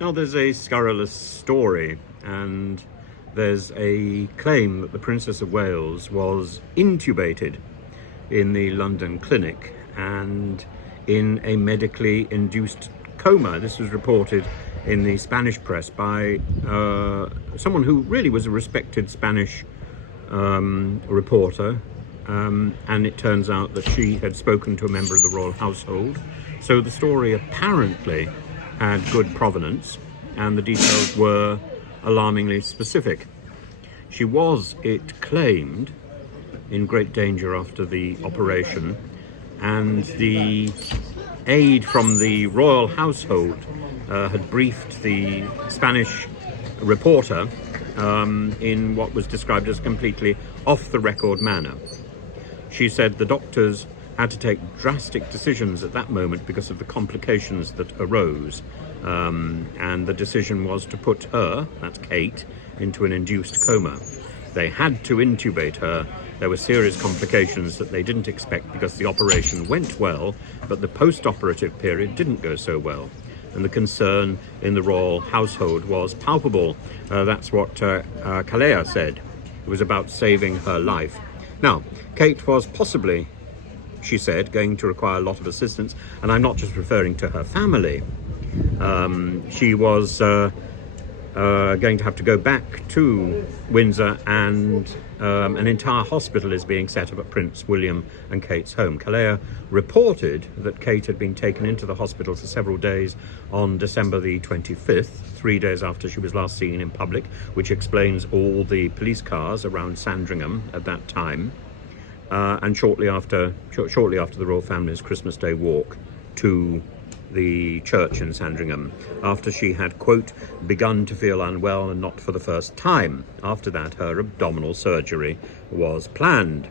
Now, there's a scurrilous story, and there's a claim that the Princess of Wales was intubated in the London clinic and in a medically induced coma. This was reported in the Spanish press by someone who really was a respected Spanish reporter, and it turns out that she had spoken to a member of the royal household. So the story apparently had good provenance, and the details were alarmingly specific. She was, it claimed, in great danger after the operation, and the aide from the royal household had briefed the Spanish reporter in what was described as a completely off-the-record manner. She said the doctors had to take drastic decisions at that moment because of the complications that arose, and the decision was to put her, that's Kate, into an induced coma. They had to intubate her. There were serious complications that they didn't expect because the operation went well, but the post-operative period didn't go so well. And the concern in the royal household was palpable. That's what Calleja said. It was about saving her life. Now, Kate was possibly, she said, going to require a lot of assistance, and I'm not just referring to her family. She was going to have to go back to Windsor, and an entire hospital is being set up at Prince William and Kate's home. Calleja reported that Kate had been taken into the hospital for several days on December the 25th, 3 days after she was last seen in public, which explains all the police cars around Sandringham at that time, and shortly after the royal family's Christmas Day walk to the church in Sandringham, after she had, quote, begun to feel unwell, and not for the first time. After that, her abdominal surgery was planned.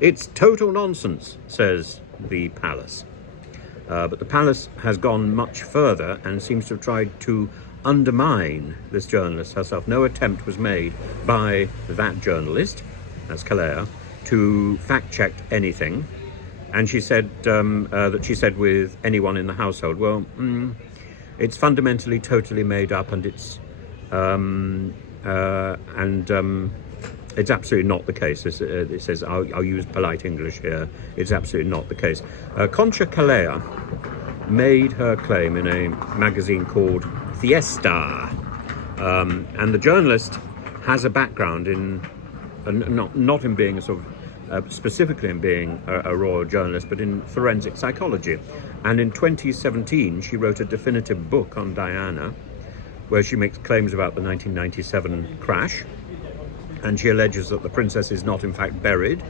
It's total nonsense, says the palace. But the palace has gone much further and seems to have tried to undermine this journalist herself. No attempt was made by that journalist, as Calleja, to fact-check anything. And she said that she said with anyone in the household, well, it's fundamentally totally made up, and it's absolutely not the case. It says, I'll use polite English here. It's absolutely not the case. Concha Calleja made her claim in a magazine called Fiesta, and the journalist has a background in not in being a sort of specifically in being a royal journalist, but in forensic psychology. And in 2017, she wrote a definitive book on Diana, where she makes claims about the 1997 crash. And she alleges that the princess is not, in fact, buried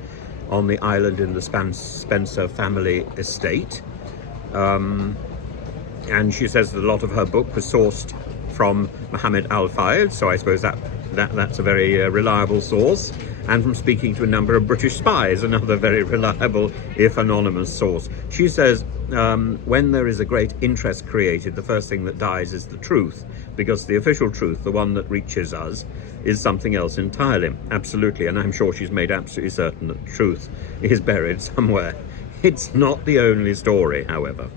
on the island in the Spencer family estate. And she says that a lot of her book was sourced from Mohammed Al-Fayed, so I suppose that's a very reliable source, and from speaking to a number of British spies, another very reliable, if anonymous, source. She says, when there is a great interest created, the first thing that dies is the truth, because the official truth, the one that reaches us, is something else entirely. Absolutely, and I'm sure she's made absolutely certain that the truth is buried somewhere. It's not the only story, however.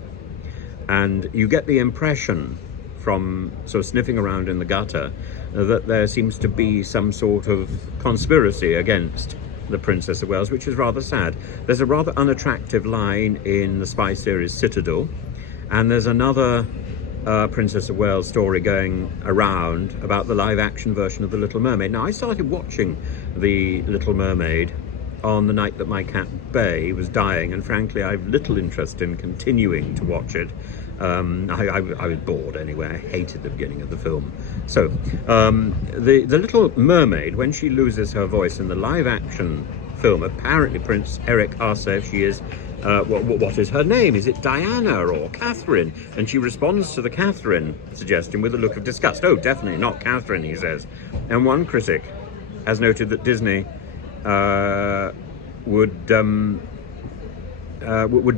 And you get the impression from sort of sniffing around in the gutter that there seems to be some sort of conspiracy against the Princess of Wales, which is rather sad. There's a rather unattractive line in the spy series Citadel, and there's another Princess of Wales story going around about the live-action version of The Little Mermaid. Now, I started watching The Little Mermaid on the night that my cat Bay was dying, and frankly, I've little interest in continuing to watch it. I was bored anyway. I hated the beginning of the film. So, the Little Mermaid, when she loses her voice in the live-action film, apparently Prince Eric asks her if she is, what is her name? Is it Diana or Catherine? And she responds to the Catherine suggestion with a look of disgust. Oh, definitely not Catherine, he says. And one critic has noted that Disney would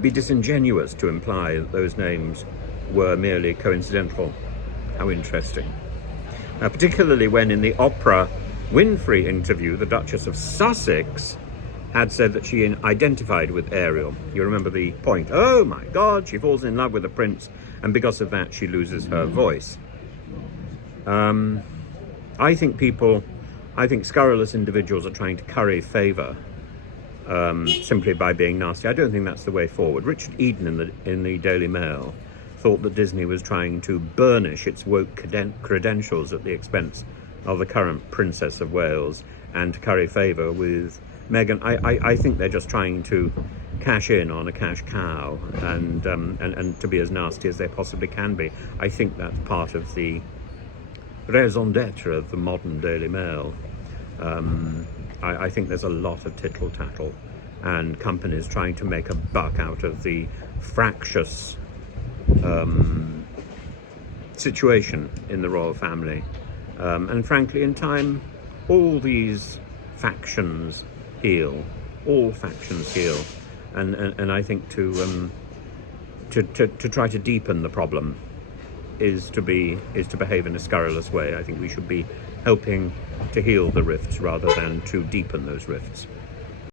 be disingenuous to imply that those names were merely coincidental. How interesting. Particularly when in the Oprah Winfrey interview, the Duchess of Sussex had said that she identified with Ariel. You remember the point. Oh my God, she falls in love with the prince, and because of that she loses her voice. I think scurrilous individuals are trying to curry favour simply by being nasty. I don't think that's the way forward. Richard Eden in the Daily Mail thought that Disney was trying to burnish its woke credentials at the expense of the current Princess of Wales and to curry favour with Meghan. I think they're just trying to cash in on a cash cow and to be as nasty as they possibly can be. I think that's part of the raison d'etre of the modern Daily Mail. I think there's a lot of tittle-tattle and companies trying to make a buck out of the fractious situation in the royal family. And frankly, in time, all these factions heal. All factions heal. And I think to try to deepen the problem is to behave in a scurrilous way. I think we should be helping to heal the rifts rather than to deepen those rifts.